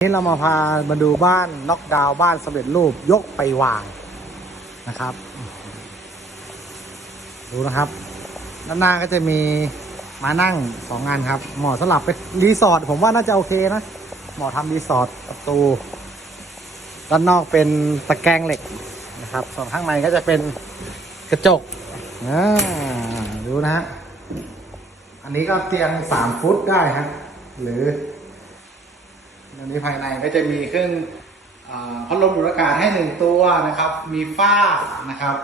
นี้เรามาพามาดูบ้านน็อกดาวน์บ้านสำเร็จรูปยกไปวางนะครับ ดูนะครับด้านหน้าก็จะมีมานั่งสองงานครับ เหมาะสำหรับเป็นรีสอร์ทผมว่าน่าจะโอเคนะเหมาะทำรีสอร์ทประตูด้านนอกเป็นตะแกรงเหล็กนะครับ ส่วนข้างในก็จะเป็นกระจกดูนะฮะอันนี้ก็เตียงสามฟุตได้ครับหรือ อันนี้ภายในก็จะมีเครื่องพัดลมดูดอากาศให้หนึ่งตัวนะครับ มีฝ้านะครับ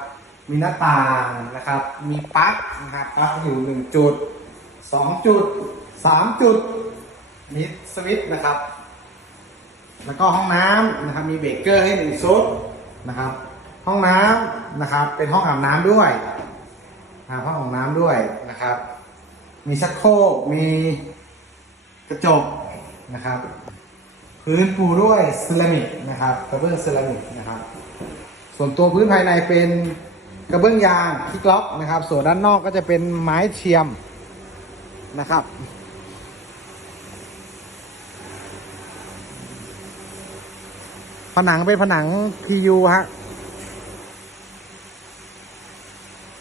มีหน้าต่างนะครับ มีปลั๊กนะครับปลั๊กอยู่หนึ่งจุดสองจุดสามจุดมีสวิตช์นะครับ แล้วก็ห้องน้ำนะครับ มีเบรกเกอร์ให้หนึ่งชุดนะครับ ห้องน้ำนะครับ เป็นห้องอาบน้ำด้วยนะห้องอาบน้ำด้วยนะครับ มีชักโครกมีกระจกนะครับ พื้นปูด้วยเซรามิกนะครับกระเบื้องเซรามิกนะครับ ส่วนตัวพื้นภายในเป็นกระเบื้องยางที่กล็อกนะครับ ส่วนด้านนอกก็จะเป็นไม้เทียมนะครับ ผนังเป็นผนัง PU ฮะ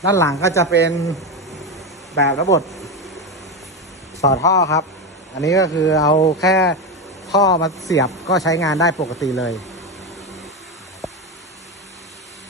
ด้านหลังก็จะเป็นแบบระบบสอดท่อครับ อันนี้ก็คือเอาแค่ ท่อมาเสียบก็ใช้งานได้ปกติเลย